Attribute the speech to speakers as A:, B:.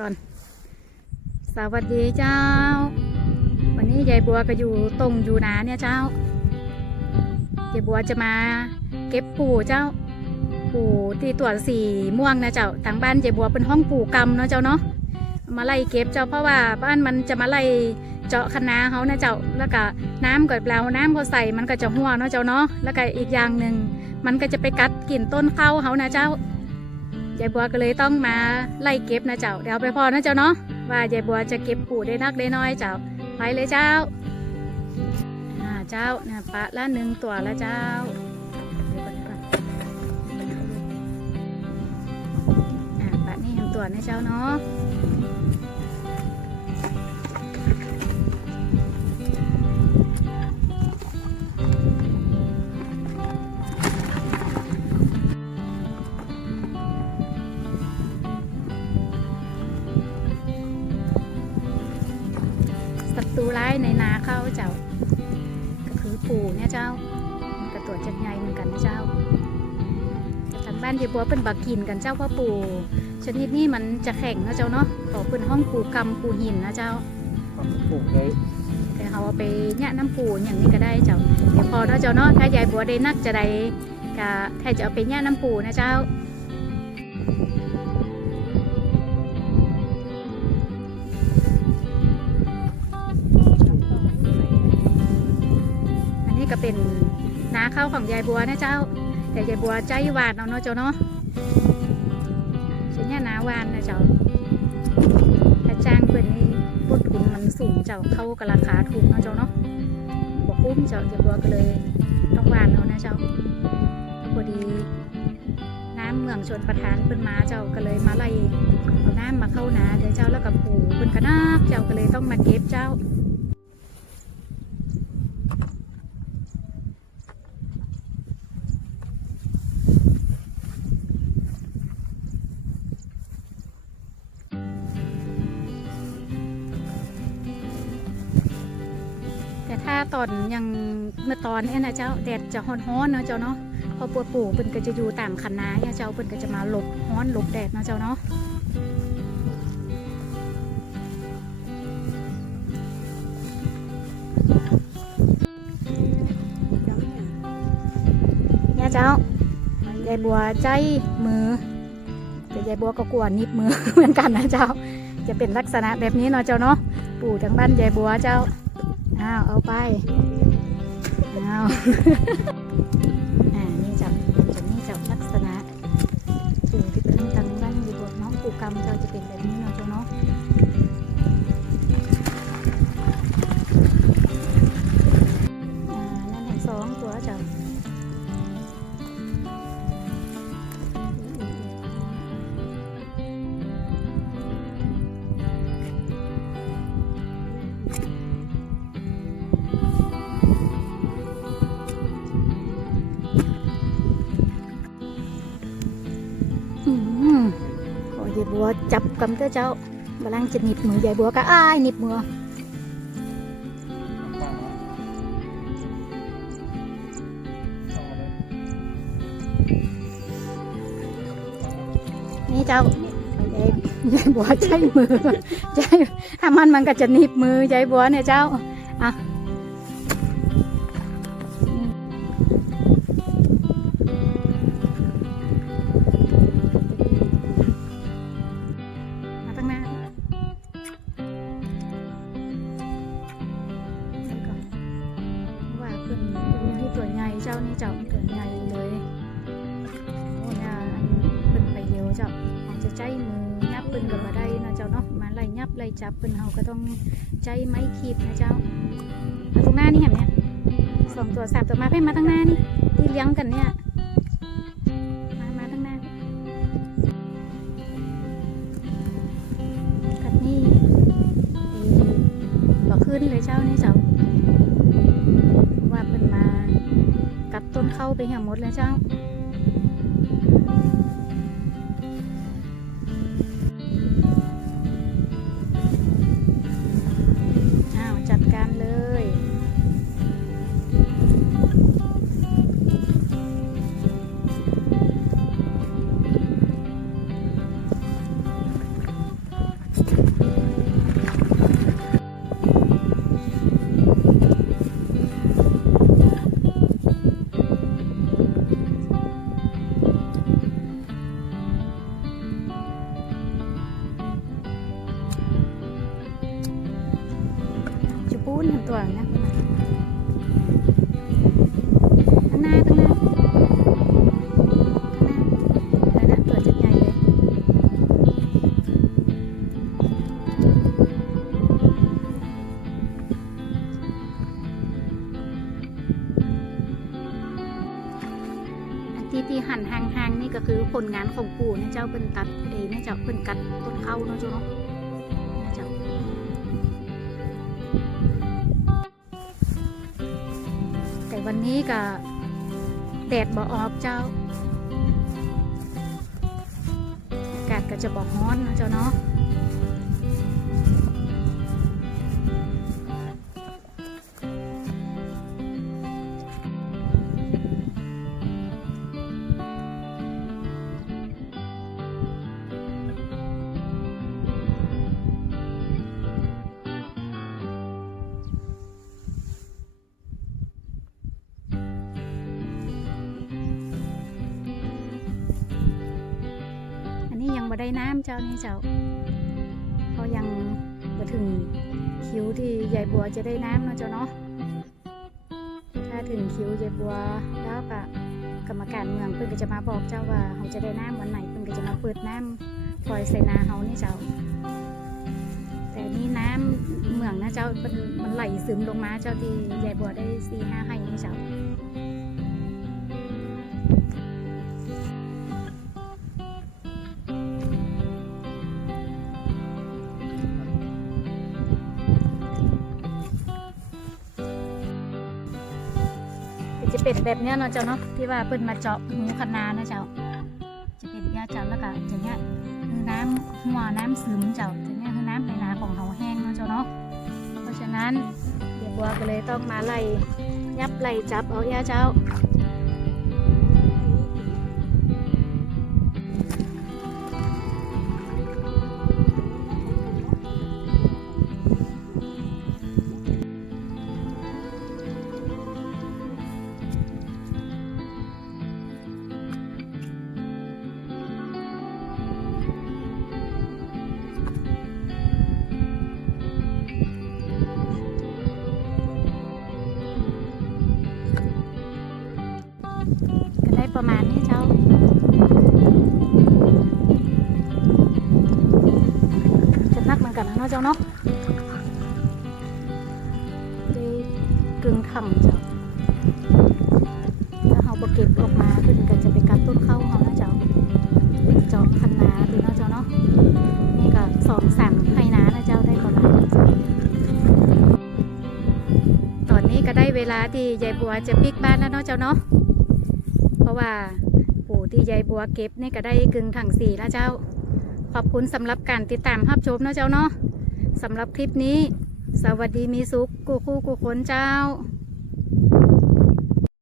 A: ก่อน สวัสดีเจ้า วันนี้ยายบัวก็อยู่ตรงอยู่นาเนี่ยเจ้ายายบัวจะมาเก็บปูเจ้า ปูที่ตัวสีม่วงนะเจ้าทางบ้านยายบัวเป็นห้องปูกำเนาะเจ้าเนาะมาไล่เก็บเจ้าเพราะว่าบ้านมันจะมาไล่เจาะคะนาเขานะเจ้าแล้วก็น้ำก็เปล่าน้ำก็ใส่มันก็จะหัวเนาะเจ้าเนาะแล้วก็อีกอย่างหนึ่งมันก็จะไปกัดกลิ่นต้นข้าวเขานะเจ้า ยายบัวก็เลยต้องมาไล่เก็บนะเจ้าเดี๋ยวไปพอนะเจ้าเนาะว่ายายบัวจะเก็บปูได้นักได้น้อยเจ้าไปเลยเจ้าอ่าเจ้านะปะละหนึ่งตัวละเจ้าอ่าปะนี่หนึ่งตัวนะเจ้าเนาะ เข้าเจ้า ก็คือปูเนี่ยเจ้ามันก็ตัวจัดใหญ่เหมือนกันนะเจ้าทางบ้านยายบัวเป็นบักกินกันเจ้าเพราะปูชนิดนี้มันจะแข็งนะเจ้าเนาะขอเป็นห้องปูกำปูหินนะเจ้า
B: ปลูกเลย
A: แต่เขาเอาไปเนี่ยน้ำปูอย่างนี้ก็ได้เจ้าเดี๋ยวพอเนาะเจ้าเนาะถ้ายายบัวได้นักจะได้ก็ใครจะเอาไปเนี่ยน้ำปูนะเจ้า เป็นนาข้าวของยายบัวนะเจ้า แต่ยายบัวใจหวานเอาเนาะเจ้าเนาะฉันเนี่ยนาหวานนะเจ้าถ้าจ้างเพื่อนนี่ต้นทุนมันสูงเจ้าเข้ากับราคาถูกเนาะเจ้าเนาะบอกอุ้มเจ้ายายบัวก็เลยต้องหวานเอานะเจ้าพอดีน้ำเมืองชนประทานเพิ่นมาเจ้าก็เลยมาไล่เอาน้ำมาเข้านาเดี๋ยวเจ้าแล้วกับปู่เพิ่นก็นักเจ้าก็เลยต้องมาเก็บเจ้า ตอนยังเมื่อตอนเนี้นะเจ้าแดดจะฮ้อนๆเนาะเจ้าเนาะพอปวดปู่เพิ่นก็จะอยู่ตามคันนาเนี่ยเจ้าเพิ่นก็จะมาหลบฮ้อนหลบแดดเนาะเจ้าเนาะเนี่ยเจ้ายายบัวใจมือแต่ยายบัวก็กลัวนิบมือเหมือนกันนะเจ้า จะเป็นลักษณะแบบนี้เนาะเจ้าเนาะปู่ทางบ้านยายบัวเจ้า อ้าว เอาไปอ้าวอ่านี่จับจะนี่จับลักษณะปูที่เป็นทางบ้านอยู่บนน้องกูกรรมเราจะเป็นแบบนี้เนาะเจ้าเนาะ บัวจับกำเตอเจ้าบลังจะหนีบมือยายบัวก็อ้ายหนีบมือนี่เจ้ายายยายบัวใช้มือใช้ถ้ามันมันก็จะหนีบมือยายบัวเนี่ยเจ้าอะ เจ้านี่เจ้าตัวใหญ่เลยโอ้ยอะอันเพิ่นไปเร็วจ้าอาจจะใจมือยับเพิ่นก็บ่ได้นะเจ้าเนาะมาไล่ยับไล่จับเพิ่นเฮาก็ต้องใจไม้ขีดนะเจ้าตรงหน้านี่เห็นไหมสองตัวสามตัวมาเพ่มาตั้งหน้านี่ที่เลี้ยงกันเนี่ยมามาตั้งหน้ากัดนี่บ่อขึ้นเลยเจ้านี่เจ้า เข้าไปเหี่ยหมดแล้วเจ้า ที่ที่หันห่างๆนี่ก็คือผลงานของปู่นะเจ้าเปิ้นตัดเองนะเจ้าเปิ้นกัดต้นเข้าเนาะเจ้าเนาะแต่วันนี้ก็แดดบ่ออกเจ้าอากาศก็จะบอกร้อนนะเจ้าเนาะ บ่ได้น้ำเจ้านี่เจ้าเพราะยังบ่ถึงคิวที่ยายบัวจะได้น้ำเนาะเจ้าเนาะถ้าถึงคิวยายบัวแล้วก็กรรมการเมืองเพิ่นก็จะมาบอกเจ้าว่าเขาจะได้น้ำวันไหนเพิ่นก็จะมาเปิดน้ำปล่อยใส่นาเฮานี่เจ้า แต่นี่น้ำเมืองนะเจ้ามันมันไหลซึมลงมาเจ้าที่ยายบัวได้สี่ห้าให้นี่เจ้า เป็นแบบเนี้ยเนาะเจ้าเนาะที่ว่าเพิ่นมาเจาะหูคันาเนาะเจ้า จะเป็นเนี้ยเจ้าแล้วก็จะเนี้ยคือน้ำหัวน้ำซึมเจ้าจะเนี้ยคือน้ำในนาของเขาแห้งเนาะเจ้าเนาะเพราะฉะนั้นเดี๋ยวบัวก็เลยต้องมาไล่ยับไล่จับเอาเอี้ยเจ้า ประมาณนี้เจ้าจะนักเหมือนกันนะเนาะเจ้าเนาะได้กึ่งถังเจ้าถ้าเราบเก็บออกมาเพิ่นก็จะไปกัดต้นข้าวเขานะเจ้าเจาะคันนาดูเนาะเจ้าเนาะนี่ก็สองสามไฮนานะเจ้าได้ประมาณนี้เจ้าตอนนี้ก็ได้เวลาที่ยายบัวจะปิกบ้านแล้วเนาะเจ้าเนาะ เพราะว่าปู่ที่ยายบัวเก็บนี่ก็ได้กึ่งถังสี่แล้วเจ้า ขอบคุณสำหรับการติดตามรับชมนะเจ้าเนาะสำหรับคลิปนี้ สวัสดีมีสุขกูคู่กูคนเจ้า